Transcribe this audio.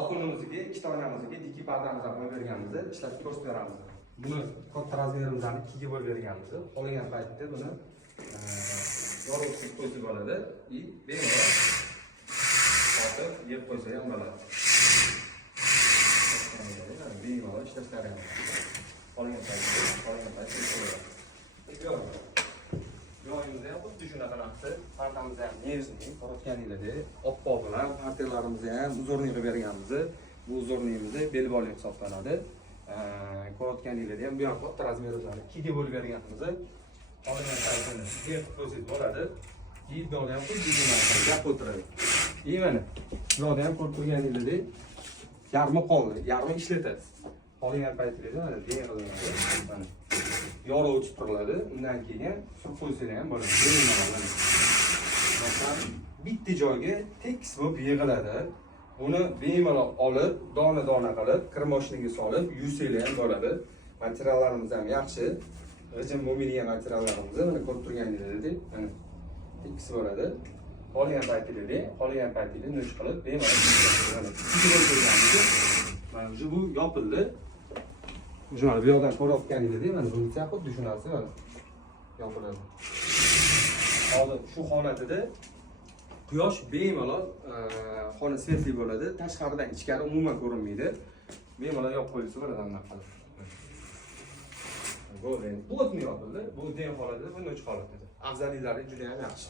balkonimizga ikkita oynamizga dikki pardamizni qo'yib berganmizni ishlatib ko'rsatib beramiz. Buni katta razmerimizni 2 ga bo'lib berganmiz. Qolgan paytda buni yorug'siz qo'yib bo'ladi. Bemalol otib yeb qo'ysa ham bo'ladi. Bemalol ishlashlaringiz. Qolgan paytda joyimizda ham xuddi shunaqa narsa. Pardamizni ham nevzni ko'rayotganingizda oppoq bilan partiyalarimizni ham uzorni qilib berganmiz. Bu uzornimizni belboliq hisoblanadi. Ko'rayotganingizda ham bu yoq katta razmerlarni 2 ga bo'lib berganmiz. Qolgan paytini yeb qo'ysangiz bo'ladi. Yibdoni ham xuddi shunaqa gap o'tiradi. Mana buyoqda ham ko'rib turganingizda yarmi qoldi, yarmi ishlatasiz. Qolgan paytingizda mana deyiladi. Yorug' o'chib turiladi. Undan keyin surib qo'ysangiz ham bo'ladi. Masalan, bitta joyga tekis bo'lib yig'iladi. Buni bemalol olib, dona-dona qilib, kir moshinaga solib, yuvsangiz ham bo'ladi. Materiallarimiz ham yaxshi. G'ijim bo'lmaydigan materiallarimiz, mana ko'rib turganingizda, mana tekis bo'ladi. Qolgan paytingizda nush qilib, bemalol mana bu yopildi. Mana bu yoqdan ko'rayotganingizda, mana bunisi xuddi shu narsa mana yopiladi. Hozir shu holatida quyosh bemalol xona svetli bo'ladi, tashqaridan ichkari umuman ko'rinmaydi. Bemalol yopib qo'yilsa bo'ladi anaqa qilib. Bo'ldi. Bu o'tni yopildi. Bu degan holatda bu nuch holatida. Afzalliklari juda ham yaxshi.